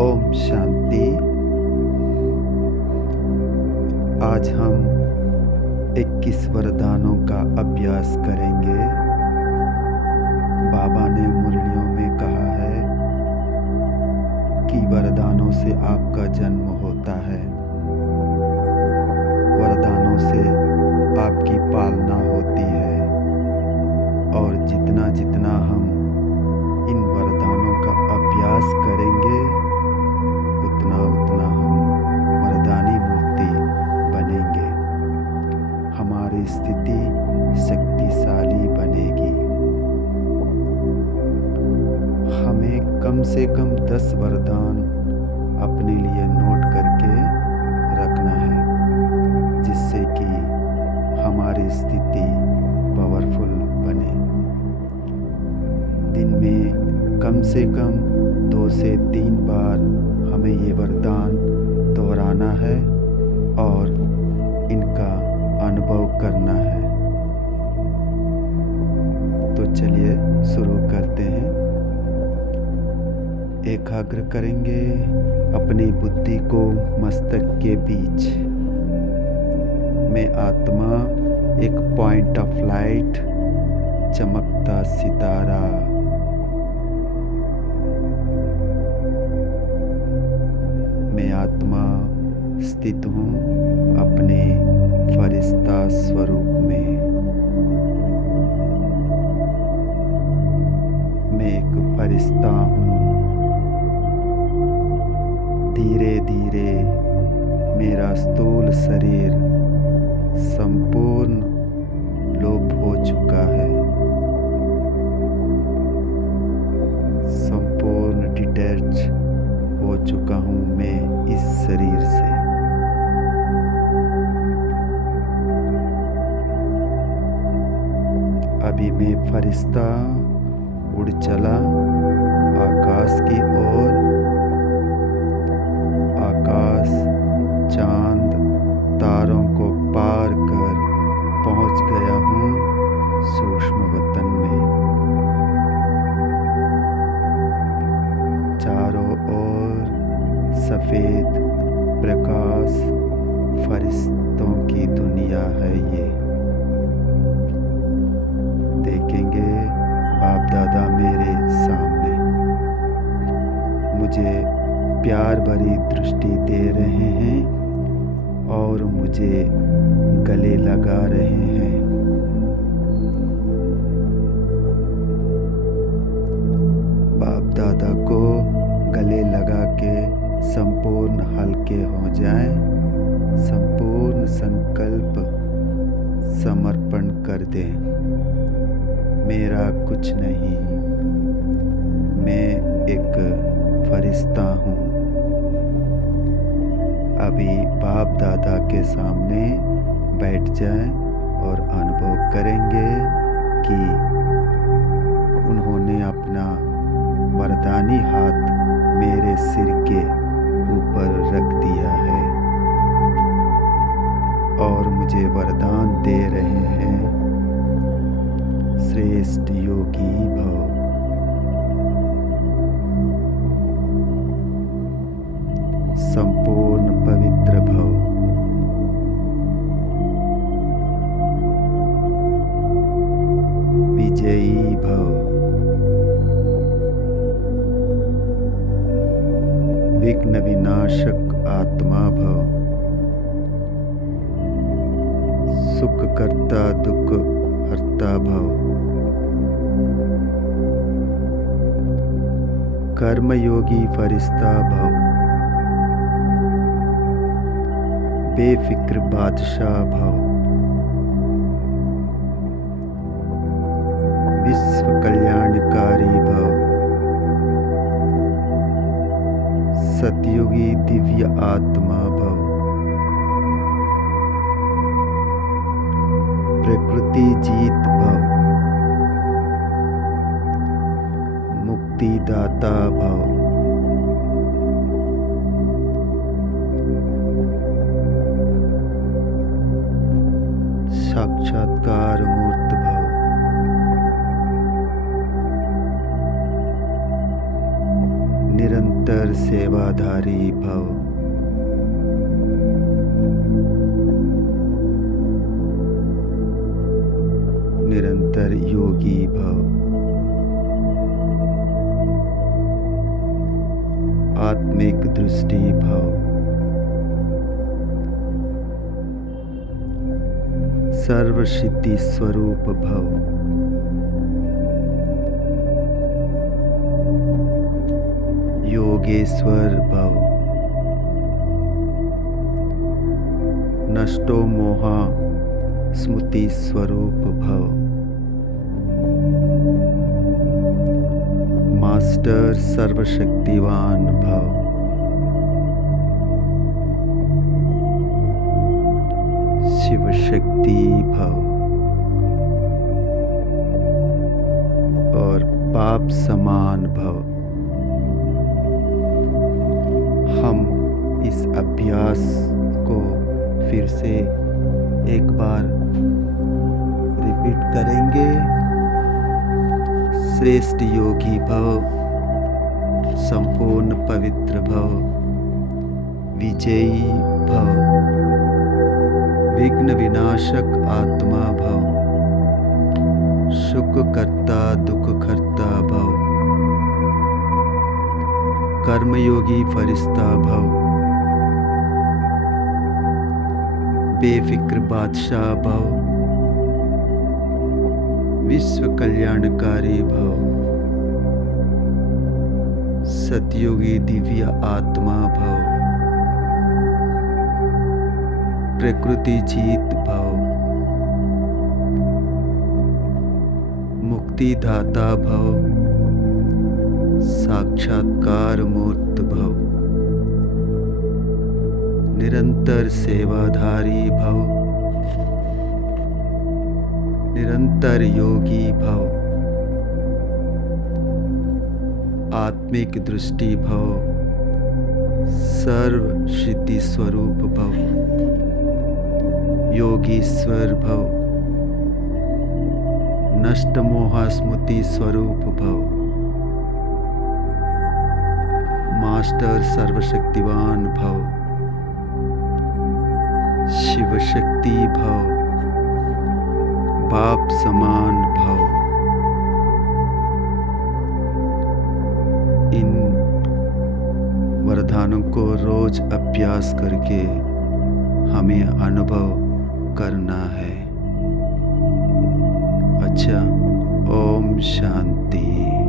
ओम शांति। आज हम 21 वरदानों का अभ्यास करेंगे। बाबा ने मुरलियों में कहा है कि वरदानों से आपका जन्म होता है, वरदानों से आपकी पालना होती है और जितना जितना हम इन वरदानों का अभ्यास करेंगे उतना उतना हम वरदानी मूर्ति बनेंगे, हमारी स्थिति शक्तिशाली बनेगी। हमें कम से कम 10 वरदान अपने लिए नोट करके रखना है, जिससे कि हमारी स्थिति पावरफुल बने। दिन में कम से कम 2 से 3 बार हमें ये वरदान दोहराना है और इनका अनुभव करना है। तो चलिए शुरू करते हैं। एकाग्र करेंगे अपनी बुद्धि को मस्तक के बीच। मैं आत्मा एक पॉइंट ऑफ लाइट, चमकता सितारा। मैं आत्मा स्थित हूँ अपने फरिश्ता स्वरूप में। मैं एक फरिश्ता हूँ। धीरे धीरे मेरा स्थूल शरीर संपूर्ण लोप हो चुका है, संपूर्ण डिटैच हो चुका हूँ मैं इस शरीर से। अभी मैं फरिश्ता उड़ चला आकाश की ओर। आकाश चांद तारों को पार कर पहुंच गया हूँ सूक्ष्म वतन में। चारों ओर सफेद प्रकाश, फरिश्तों की दुनिया है ये। देखेंगे बाप दादा मेरे सामने मुझे प्यार भरी दृष्टि दे रहे हैं और मुझे गले लगा रहे हैं। बाप दादा को गले लगा के संपूर्ण हल्के हो जाएं, संपूर्ण संकल्प समर्पण कर दें। मेरा कुछ नहीं, मैं एक फरिश्ता हूँ। अभी बाप दादा के सामने बैठ जाएं और अनुभव करेंगे कि उन्होंने अपना वरदानी हाथ मेरे सिर के ऊपर रख दिया है और मुझे वरदान दे रहे हैं, श्रेष्ठ योगी भव। संपूर्ण पवित्र भव। विजयी भव। विघ्न विनाशक आत्मा भव। सुख करता दुख हरता भव। कर्मयोगी फरिश्ता भव। बेफिक्र बादशाह भव। विश्व कल्याणकारी भव। सतयुगी दिव्य आत्मा भव। प्रकृति जीत भव। मुक्तिदाता भव। साक्षात्कार मूर्त भव। निरंतर सेवाधारी भव। निरंतर योगी भव। आत्मिक दृष्टि भव। सर्व सिद्धि स्वरूप भव। योगेश्वर भव। नष्टो मोह स्मृति स्वरूप भव। मास्टर सर्वशक्तिवान भव। शिव शक्ति भव। और पाप समान भव। हम इस अभ्यास को फिर से एक बार रिपीट करेंगे। श्रेष्ठ योगी भव। संपूर्ण पवित्र भव। विजयी भव। विघ्न विनाशक आत्मा भव। सुख कर्ता दुख कर्ता भव। कर्मयोगी फरिश्ता भव। बेफिक्र बादशाह भव। विश्व कल्याणकारी भव। सतयोगी दिव्य आत्मा भव। प्रकृति जीत भव। मुक्तिदाता भव। साक्षात्कार मूर्त भव। निरंतर सेवाधारी भव। निरंतर योगी भव। आत्मिक दृष्टि भव। सर्व सिद्धि स्वरूप भव। योगीश्वर भव। नष्ट मोह स्मृति स्वरूप भव। मास्टर सर्वशक्तिवान भव। शिव शक्ति भव। बाप समान भव। इन वरदानों को रोज अभ्यास करके हमें अनुभव करना है। अच्छा, ओम शांति।